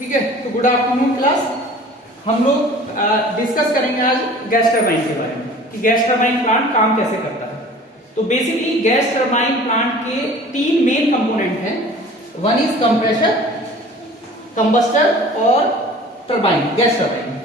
ठीक है, तो गुड आफ्टरनून क्लास। हम लोग डिस्कस करेंगे आज गैस टरबाइन के बारे में कि गैस टरबाइन प्लांट काम कैसे करता है। तो बेसिकली गैस टरबाइन प्लांट के तीन मेन कंपोनेंट हैं। वन इज कंप्रेसर, कंबस्टर और टरबाइन, गैस टरबाइन।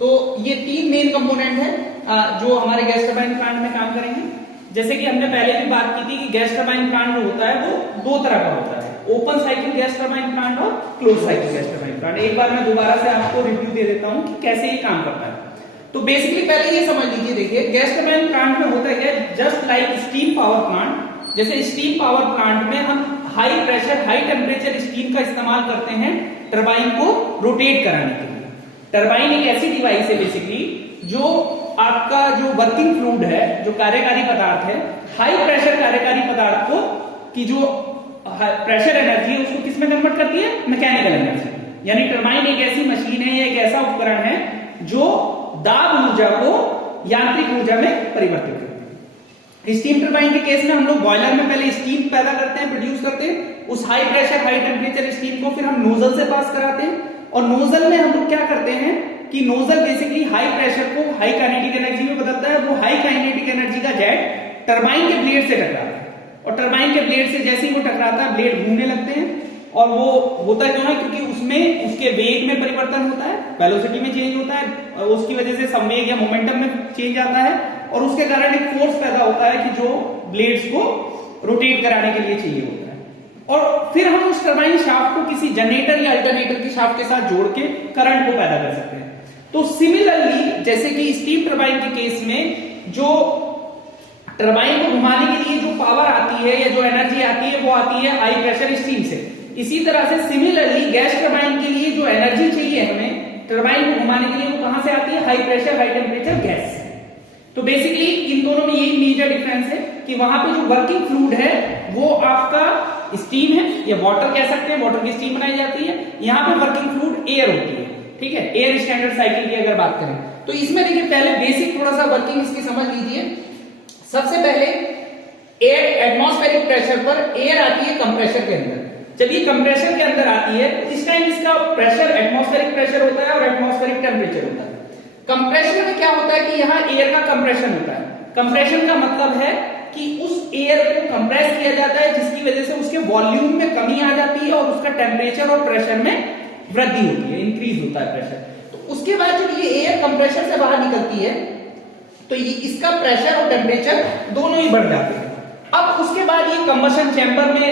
तो ये तीन मेन कंपोनेंट हैं जो हमारे गैस टरबाइन प्लांट में काम करेंगे। जैसे कि हमने पहले भी बात की थी कि गैस टरबाइन प्लांट जो होता है वो दो तरह का होता है, open cycle gas turbine plant और close cycle gas turbine plant. एक बार मैं दोबारा से आपको रिव्यू दे देता हूं कि कैसे ये काम करता है। तो बेसिकली पहले ये समझ लीजिए, देखिए गैस टरबाइन प्लांट में होता है just like steam power plant. जैसे स्टीम पावर प्लांट में हम high pressure high temperature steam का इस्तेमाल करते हैं टरबाइन को रोटेट कराने के लिए। टरबाइन एक ऐसी डिवाइस है बेसिकली जो आपका जो वर्किंग फ्लूइड है, जो कार्यकारी पदार्थ है, हाई प्रेशर कार्यकारी पदार्थ को की जो प्रेशर एनर्जी है उसको किस में कन्वर्ट करती है, मैकेनिकल एनर्जी। यानी टरबाइन एक ऐसी मशीन है, एक ऐसा उपकरण है जो दाब ऊर्जा को यांत्रिक ऊर्जा में परिवर्तित करती है। स्टीम टरबाइन के केस में हम लोग बॉयलर में पहले स्टीम पैदा करते हैं, प्रोड्यूस करते हैं। उस high pressure high temperature steam को फिर हम नोजल से पास कराते हैं, और नोजल में हम लोग क्या करते हैं कि नोजल बेसिकली हाई प्रेशर को हाई काइनेटिक एनर्जी में बदलता है। वो हाई काइनेटिक एनर्जी का जेट टरबाइन के ब्लेड से टकराता है, और टरबाइन के ब्लेड से जैसे ही वो टकराता है ब्लेड घूमने लगते हैं। और वो होता क्यों है, क्योंकि उसमें उसके वेग में परिवर्तन होता है, वेलोसिटी में चेंज होता है, और उसकी वजह से संवेग या मोमेंटम में चेंज आता है, और उसके कारण एक फोर्स पैदा होता है कि जो ब्लेड्स को रोटेट कराने के लिए चाहिए होता है। और फिर हम उस टरबाइन शाफ्ट को किसी जनरेटर या अल्टरनेटर की शाफ्ट के साथ जोड़ के करंट को पैदा कर सकते हैं। तो सिमिलरली जैसे कि स्टीम टरबाइन के केस में जो टरबाइन को घुमाने के लिए जो पावर आती है या जो एनर्जी आती है वो आती है हाई प्रेशर स्टीम से। इसी तरह से सिमिलरली गैस टरबाइन के लिए जो एनर्जी चाहिए हमें टरबाइन को घुमाने के लिए वो कहां से आती है, high pressure high temperature gas. तो बेसिकली इन दोनों में यही मेजर डिफरेंस है कि वहां पे जो वर्किंग फ्लूइड है वो आपका स्टीम है, या वाटर कह सकते हैं, वाटर की स्टीम बनाई जाती है। यहाँ पे वर्किंग फ्लूइड एयर होती है, ठीक है, एयर स्टैंडर्ड साइकिल की अगर बात करें तो इसमें देखिए पहले बेसिक थोड़ा सा वर्किंग इसकी समझ लीजिए। सबसे पहले एयर एटमॉस्फेरिक प्रेशर पर एयर आती है कंप्रेसर के अंदर। जब ये कंप्रेसर के अंदर आती है इस टाइम इसका प्रेशर एटमॉस्फेरिक प्रेशर होता है और एटमॉस्फेरिक टेम्परेचर होता है। कंप्रेसर में क्या होता है कि यहाँ एयर का कंप्रेशन होता है। कंप्रेशन का मतलब है कि उस एयर को कंप्रेस किया जाता है जिसकी वजह से उसके वॉल्यूम में कमी आ जाती है और उसका टेम्परेचर और प्रेशर में वृद्धि होती है, इंक्रीज होता है प्रेशर। तो उसके बाद जब ये एयर कंप्रेसर से बाहर निकलती है तो ये इसका प्रेशर और टेम्परेचर दोनों ही बढ़ जाते हैं। अब उसके बाद ये कंबशन चैम्बर में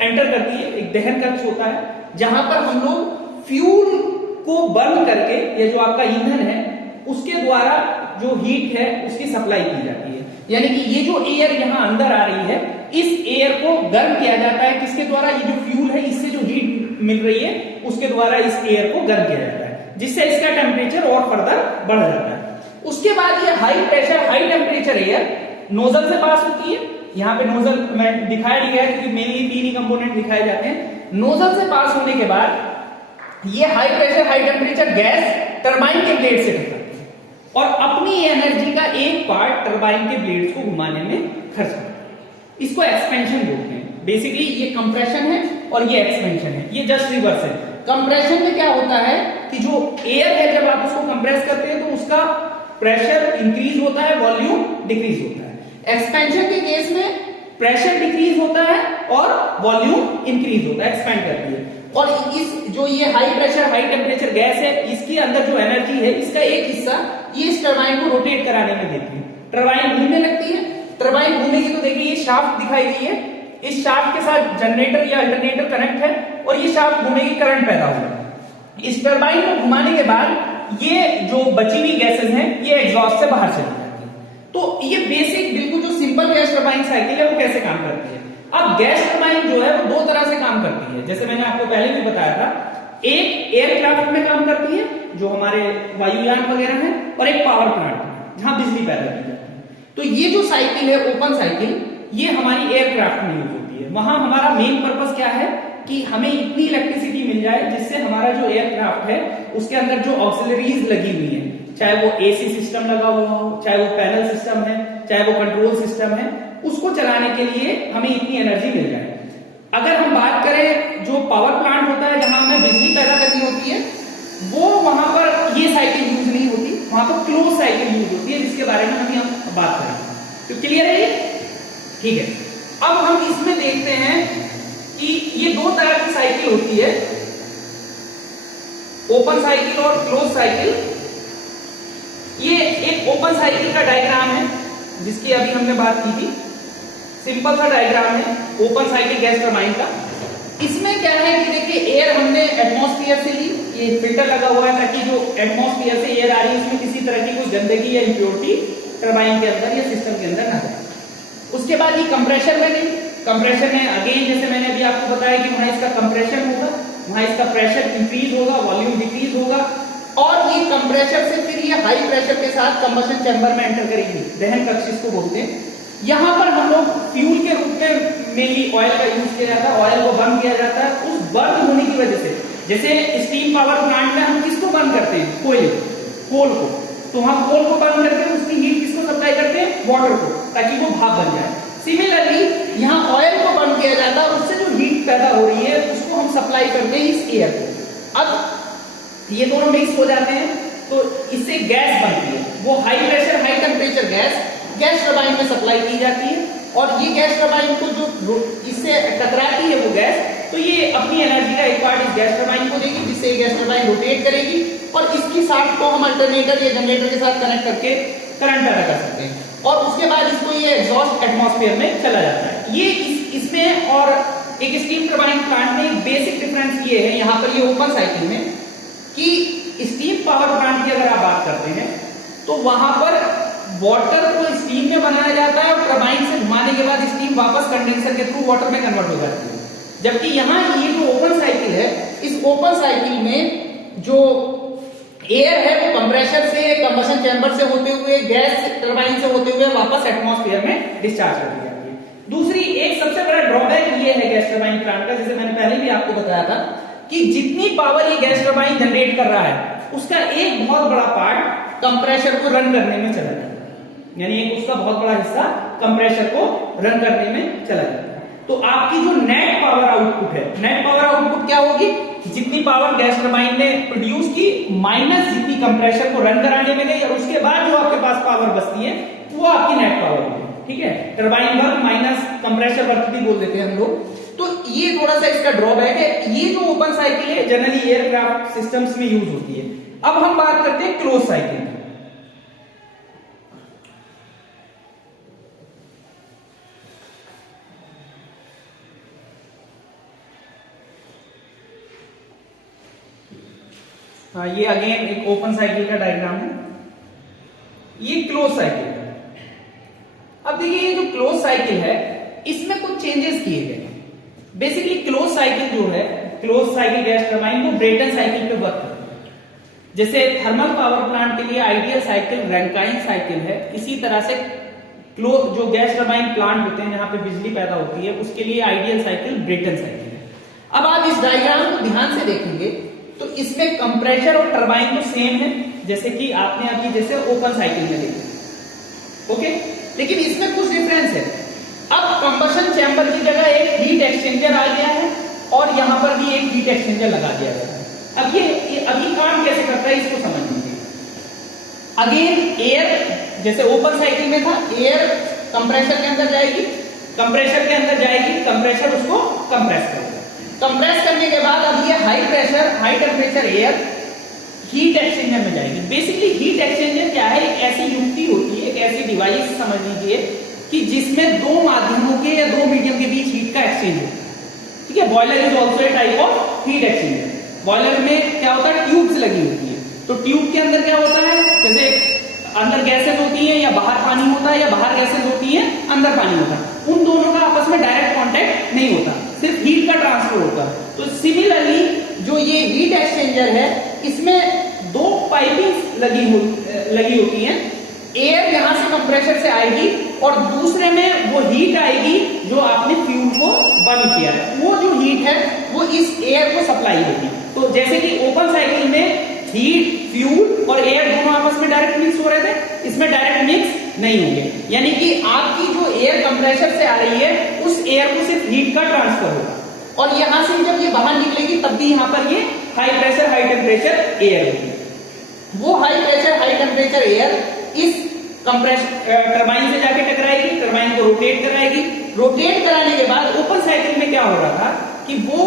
एंटर करती है, एक दहन कक्ष होता है जहां पर हम लोग फ्यूल को बर्न करके, ये जो आपका ईंधन है उसके द्वारा जो हीट है उसकी सप्लाई की जाती है। यानी कि ये जो एयर यहां अंदर आ रही है इस एयर को गर्म किया जाता है, किसके द्वारा, ये जो फ्यूल है इससे जो हीट मिल रही है उसके द्वारा इस एयर को गर्म किया जाता है, जिससे इसका टेम्परेचर और फर्दर बढ़ जाता है। उसके बाद ये high pressure high temperature air nozzle से पास होती है। यहाँ पे नोजल मैं दिखाया नहीं गया क्योंकि मेनली तीन ही कंपोनेंट दिखाए जाते हैं। नोजल से पास होने के बाद ये high pressure high temperature gas turbine के ब्लेड से टकराती है और अपनी एनर्जी का एक पार्ट टरबाइन के ब्लेड्स को घुमाने में खर्च करती है। इसको एक्सपेंशन बोलते हैं। बेसिकली ये कंप्रेशन है और ये एक्सपेंशन है, ये जस्ट रिवर्स है। कंप्रेशन में क्या होता है कि जो एयर है जब आप उसको कंप्रेस करते हैं तो उसका प्रेशर इंक्रीज होता है, वॉल्यूम डिक्रीज होता है। एक्सपेंशन के केस में प्रेशर डिक्रीज होता है और वॉल्यूम इंक्रीज होता है, एक्सपेंड करती है। और इस जो ये high pressure high temperature gas है इसके अंदर जो एनर्जी है इसका एक हिस्सा ये इस टरबाइन को रोटेट कराने में देती है। टरबाइन घूमने लगती है, टरबाइन घूमेगी तो देखिए ये शाफ्ट दिखाई दी है, इस शाफ्ट के साथ जनरेटर या अल्टरनेटर कनेक्ट है और ये शाफ्ट घूमेगी, करंट पैदा होगा। इस टरबाइन को घुमाने के बाद ये जो बची हुई गैसेस हैं ये एग्जॉस्ट से बाहर चली जाती है। तो ये बेसिक बिल्कुल जो सिंपल गैस टरबाइन साइकिल है वो कैसे काम करती है। अब गैस टरबाइन जो है वो दो तरह से काम करती है, जैसे मैंने आपको पहले भी बताया था। एक एयरक्राफ्ट में काम करती है जो हमारे वायुयान वगैरह है, और एक पावर प्लांट जहां बिजली पैदा की जाती है। तो ये जो साइकिल है ओपन साइकिल ये हमारी एयरक्राफ्ट में यूज होती है। वहां हमारा मेन पर्पस क्या है कि हमें इतनी इलेक्ट्रिसिटी मिल जाए जिससे हमारा जो एयरक्राफ्ट है उसके अंदर जो ऑक्सिलरीज लगी हुई है, चाहे वो एसी सिस्टम लगा हुआ हो, चाहे वो पैनल सिस्टम है, चाहे वो कंट्रोल सिस्टम है, उसको चलाने के लिए हमें इतनी एनर्जी मिल जाए। अगर हम बात करें जो पावर प्लांट होता है जहां हमें बिजली पैदा करनी होती क्लोज साइकिल यूज होती है, जिसके बारे में हम यहाँ बात करेंगे। तो क्लियर है ये? ठीक है। अब हम इसमें देखते हैं कि ये दो तरह की साइकिल होती है, ओपन साइकिल और क्लोज साइकिल। ये एक ओपन साइकिल का डायग्राम है जिसकी अभी हमने बात की थी, सिंपल सा डायग्राम है ओपन साइकिल गैस टरबाइन का। इसमें क्या है कि देखिए एयर हमने एटमॉस्फेयर से ली, ये फिल्टर लगा हुआ है ताकि जो एटमॉस्फेयर से एयर आ रही है उसमें किसी तरह की कोई गंदगी या इंप्योरिटी टरबाइन के अंदर या सिस्टम के अंदर ना जाए। उसके बाद ये कंप्रेशर में गई, कंप्रेशर में अगेन जैसे मैंने अभी आपको बताया कि वहां इसका कंप्रेशन होगा, वहां इसका प्रेशर इंक्रीज होगा, वॉल्यूम डिक्रीज होगा, और ये कंप्रेशर से फिर ये हाई प्रेशर के साथ कंबशन चैम्बर में एंटर करेगी, दहन कक्ष इसको बोलते हैं। यहां पर हम लोग फ्यूल के रूप में मेनली ऑयल का यूज किया जाता है, ऑयल को बर्न किया जाता है। उस बर्न होने की वजह से, जैसे स्टीम पावर प्लांट में हम किसको बर्न करते हैं, कोल को, तो हम कोल को बर्न करके उसकी हीट किसको सप्लाई करते हैं, वाटर को, ताकि वो भाप बन जाए। सिमिलरली यहाँ ऑयल को बर्न किया जाता है, उससे जो हीट पैदा हो रही है उसको हम सप्लाई करते हैं इस एयर को। अब ये दोनों मिक्स हो जाते हैं तो इससे गैस बनती है, वो high pressure high temperature gas turbine में सप्लाई की जाती है, और ये गैस टरबाइन को जो इससे टकराती है वो गैस, तो ये अपनी एनर्जी का एक पार्ट इस गैस टरबाइन को देगी, जिससे ये गैस टरबाइन रोटेट करेगी, और इसकी शाफ्ट को हम अल्टरनेटर या जनरेटर के साथ कनेक्ट करके करंट पैदा कर सकते हैं, और उसके बाद इसको ये एग्जॉस्ट एटमॉस्फेयर में चला जाता है। ये इसमें और एक स्टीम टरबाइन प्लांट में एक बेसिक डिफरेंस ये है यहाँ पर, ये ओपन साइकिल में, कि स्टीम पावर प्लांट की अगर आप बात करते हैं तो वहां पर वाटर को स्टीम में बनाया जाता है, और टरबाइन से घुमाने के बाद स्टीम वापस कंडेंसर के थ्रू वाटर में कन्वर्ट हो जाती है। जबकि यहाँ ये जो ओपन साइकिल है, इस ओपन साइकिल में जो एयर है वो कंप्रेशर से, कंबशन चैम्बर से होते हुए, गैस टरबाइन से होते हुए वापस एटमॉस्फेयर में डिस्चार्ज कर दी जाती है। दूसरी एक सबसे बड़ा ड्रॉबैक ये है गैस टरबाइन प्लांट का, जैसे मैंने पहले भी आपको बताया था कि जितनी पावर ये गैस टरबाइन जनरेट कर रहा है उसका एक बहुत बड़ा पार्ट कंप्रेशर को रन करने में चला जाता है, यानी एक उसका बहुत बड़ा हिस्सा कंप्रेशर को रन करने में चला जाता है। तो आपकी जो नेट पावर आउटपुट है, नेट पावर आउटपुट क्या होगी, जितनी पावर गैस टरबाइन ने प्रोड्यूस की माइनस जितनी कंप्रेशर को रन कराने में गई, और उसके बाद जो आपके पास पावर बचती है वो आपकी नेट पावर होगी। ठीक है, turbine work minus compressor work भी बोल देते हैं हम लोग। तो ये थोड़ा सा इसका ड्रॉबैक है। ये जो ओपन साइकिल है जनरली एयरक्राफ्ट सिस्टम्स में यूज होती है। अब हम बात करते हैं क्लोज साइकिल की। हाँ, ये अगेन एक ओपन साइकिल का डायग्राम है, ये क्लोज साइकिल है। अब देखिए ये जो क्लोज साइकिल है इसमें कुछ चेंजेस किए गए हैं। बेसिकली क्लोज साइकिल जो है, क्लोज साइकिल गैस टरबाइन वो ब्रेटन साइकिल पे वर्क करती है। जैसे थर्मल पावर प्लांट के लिए आइडियल साइकिल रैंकाइन साइकिल है, इसी तरह से क्लोज जो गैस टरबाइन प्लांट होते हैं जहां पे बिजली पैदा होती है उसके लिए आइडियल साइकिल ब्रेटन साइकिल है। अब आप इस डायग्राम को ध्यान से देखेंगे तो इसमें कंप्रेशर और टरबाइन तो सेम है, जैसे कि आपने अभी जैसे ओपन साइकिल में देखा, ओके, लेकिन इसमें कुछ डिफरेंस है। अब कंबशन चैम्बर की जगह एक हीट एक्सचेंजर आ गया है, और यहां पर भी एक हीट एक्सचेंजर लगा दिया गया है। अब ये अभी काम कैसे करता है इसको समझ लीजिए। अगेन एयर जैसे ओपन साइकिल में था, एयर कंप्रेशर के अंदर जाएगी, कंप्रेशर के अंदर जाएगी, कंप्रेशर उसको कंप्रेस करेगा। कंप्रेस करने के बाद अब ये high pressure high temperature air heat exchanger में जाएगी। बेसिकली हीट एक्सचेंजर क्या है, एक ऐसी युक्ति होती है, एक ऐसी डिवाइस समझ लीजिए कि जिसमें दो माध्यमों के या दो मीडियम के बीच हीट का एक्सचेंज हो। ठीक है, boiler is also a type of heat exchanger. Boiler में क्या होता है, ट्यूब्स लगी होती है, तो ट्यूब के अंदर क्या होता है, जैसे अंदर गैसेज होती है या बाहर पानी होता है, या बाहर गैसेज होती है अंदर पानी होता है, उन दोनों का आपस में डायरेक्ट कॉन्टेक्ट नहीं होता, सिर्फ हीट का ट्रांसफर होता है। तो सिमिलरली जो ये हीट एक्सचेंजर है इसमें दो पाइपिंग लगी होती हैं, एयर यहां से कंप्रेशर से आएगी और दूसरे में वो हीट आएगी जो आपने फ्यूल को बर्न किया है, वो जो हीट है वो इस एयर को सप्लाई होगी। तो जैसे कि ओपन साइकिल में हीट, फ्यूल और एयर दोनों आपस में डायरेक्ट मिक्स हो रहे थे, इसमें डायरेक्ट मिक्स नहीं होंगे, यानी कि आपकी जो एयर कंप्रेशर से आ रही है उस एयर को सिर्फ हीट का ट्रांसफर होगा, और यहां से जब ये बाहर निकलेगी तब भी यहां पर ये high pressure high temperature air होगी। वो high pressure high temperature air इस कंप्रेशन टरबाइन से जाके टकराएगी, टरबाइन को रोटेट कराएगी। रोटेट कराने के बाद ओपन साइकिल में क्या हो रहा था कि वो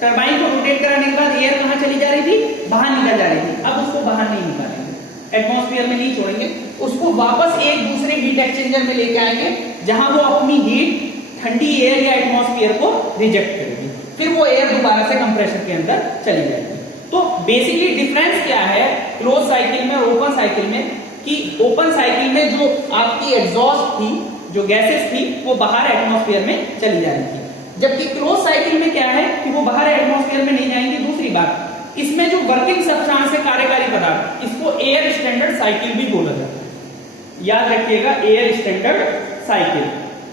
टरबाइन को रोटेट कराने के बाद एयर कहां चली जा रही थी, बाहर निकल जा रही थी। अब उसको बाहर नहीं निकालेंगे, एटमॉस्फेयर में नहीं छोड़ेंगे, उसको वापस एक दूसरे हीट एक्सचेंजर में लेके आएंगे जहां वो अपनी हीट ठंडी एयर या एटमॉस्फेयर को रिजेक्ट करेगी, फिर वो एयर दोबारा से कंप्रेसर के अंदर चली जाएगी। तो बेसिकली डिफरेंस क्या है क्लोज साइकिल में और ओपन साइकिल में, कि ओपन साइकिल में जो आपकी एग्जॉस्ट थी, जो गैसेस थी, वो बाहर एटमॉस्फेयर में चली जा रही थी, जबकि क्लोज साइकिल में क्या है कि वो बाहर एटमॉस्फेयर में नहीं जाएंगी। दूसरी बात, इसमें जो वर्किंग सब्सटेंस है, कार्यकारी पदार्थ, इसको एयर स्टैंडर्ड साइकिल भी बोला जाता है। याद रखिएगा, एयर स्टैंडर्ड साइकिल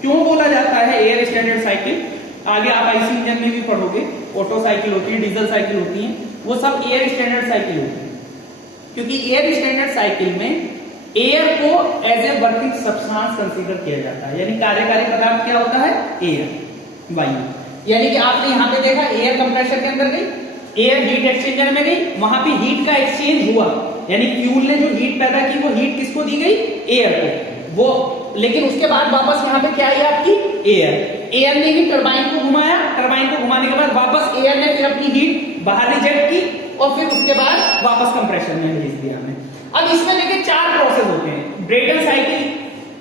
क्यों बोला जाता है एयर स्टैंडर्ड साइकिल, आगे आप आईसी इंजन में भी पढ़ोगे, ऑटो साइकिल होती है, डीजल साइकिल होती है, वो सब एयर स्टैंडर्ड साइकिल होती है, क्योंकि एयर स्टैंडर्ड साइकिल में एयर को as a working substance consider किया जाता है। यानी कार्यकारी पदार्थ क्या होता है, एयर, वायु। यानी कि आपने यहां पे देखा एयर कंप्रेसर के अंदर गई, एयर हीट एक्सचेंजर में गई, वहां पे हीट का एक्सचेंज हुआ, यानी फ्यूल ने जो हीट पैदा की वो हीट किसको दी गई, एयर को, वो, लेकिन उसके बाद वापस यहाँ पे क्या आई आपकी, एयर ने ही टरबाइन को घुमाया, टरबाइन को घुमाने के बाद वापस एयर ने फिर अपनी हीट बाहर रिजेक्ट की और फिर उसके बाद वापस कंप्रेसर में भेज दिया हमें। अब इसमें देखिए 4 प्रोसेस होते हैं, ब्रेटन साइकिल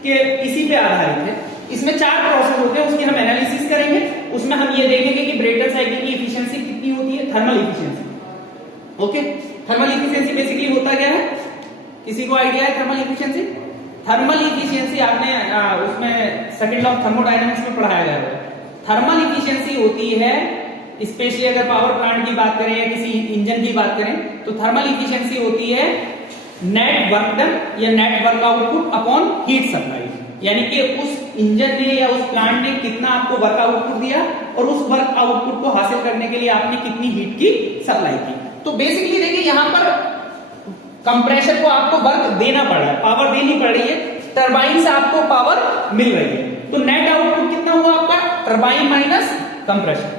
के इसी पे आधारित है, इसमें 4 प्रोसेस होते हैं, उसकी हम एनालिसिस करेंगे। उसमें हम ये देखेंगे कि ब्रेटन साइकिल की एफिशिएंसी कितनी होती है, thermal efficiency. Okay, thermal efficiency basically होता क्या है, किसी को आइडिया है थर्मल एफिशिएंसी? थर्मल एफिशिएंसी आपने उसमें सेकंड लॉ ऑफ थर्मोडायनामिक्स में पढ़ाया गया है। थर्मल एफिशिएंसी होती है, स्पेशली अगर पावर प्लांट की बात करें या किसी इंजन की बात करें, तो थर्मल एफिशिएंसी होती है नेट वर्क डन या net work output upon heat supply. यानी कि उस इंजन ने या उस प्लांट ने कितना आपको वर्क आउटपुट दिया और उस वर्क आउटपुट को हासिल करने के लिए आपने कितनी हीट की सप्लाई की। तो बेसिकली देखिए यहां पर कंप्रेसर को आपको वर्क देना पड़ रहा है, पावर देनी पड़ रही है, टरबाइन से आपको पावर मिल रही है, तो नेट आउटपुट कितना हुआ आपका, टरबाइन माइनस कंप्रेसर।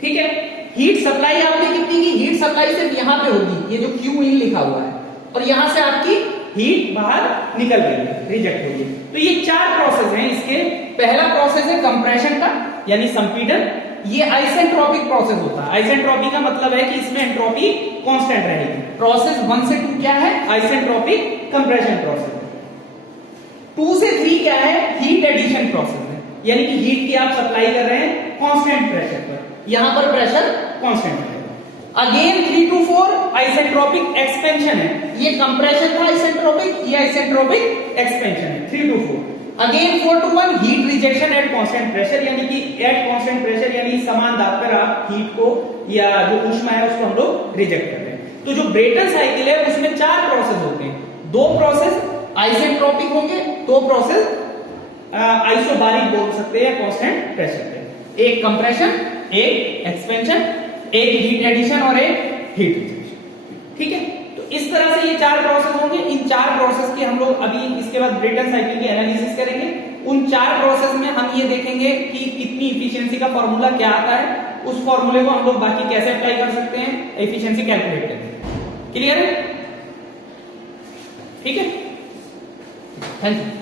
ठीक है, हीट सप्लाई आपने कितनी की, हीट सप्लाई सिर्फ यहां पे होगी, ये जो क्यू इन लिखा हुआ है, और यहां से आपकी हीट बाहर निकल गई है, रिजेक्ट हो गई। तो ये 4 प्रोसेस हैं इसके। पहला प्रोसेस है कंप्रेशन का, यानी संपीड़न, ये आइसेंट्रोपिक प्रोसेस होता है। आइसेंट्रोपी का मतलब है कि इसमें एंट्रोपी कांस्टेंट रहेगी। प्रोसेस 1 से 2 क्या है, आइसेंट्रोपिक कंप्रेशन प्रोसेस। 2 से 3 क्या है, हीट एडिशन प्रोसेस है, यानी कि हीट की आप सप्लाई कर रहे हैं कांस्टेंट प्रेशर पर, यहां पर प्रेशर कांस्टेंट है। अगेन 3 to 4 आइसेंट्रोपिक एक्सपेंशन है, ये कंप्रेशन था आइसेंट्रोपिक, ये आइसेंट्रोपिक एक्सपेंशन है 3 to 4। Again 4 to 1 heat rejection at constant pressure, यानी कि एट कांस्टेंट प्रेशर यानी समान दाब पर आप हीट को या जो ऊष्मा है उसको हम लोग रिजेक्ट कर रहे हैं। तो जो ब्रेटन साइकिल है उसमें 4 प्रोसेस होते हैं, 2 प्रोसेस आइसेंट्रोपिक होंगे, 2 प्रोसेस आइसोबारिक बोल सकते हैं कांस्टेंट प्रेशर पे, एक कंप्रेशन, एक एक्सपेंशन, एक हीट एडिशन और एक हीट रिजेक्शन। ठीक है, तो इस तरह से ये 4 प्रोसेस होंगे। इन 4 प्रोसेस की हम लोग अभी इसके बाद ब्रेटन साइकिल की एनालिसिस करेंगे। उन 4 प्रोसेस में हम ये देखेंगे कि कितनी इफिशियंसी का फॉर्मूला क्या आता है, उस फॉर्मूले को हम लोग बाकी कैसे अप्लाई कर सकते हैं, एफिशिएंसी कैलकुलेट करके। क्लियर है? ठीक है, थैंक यू।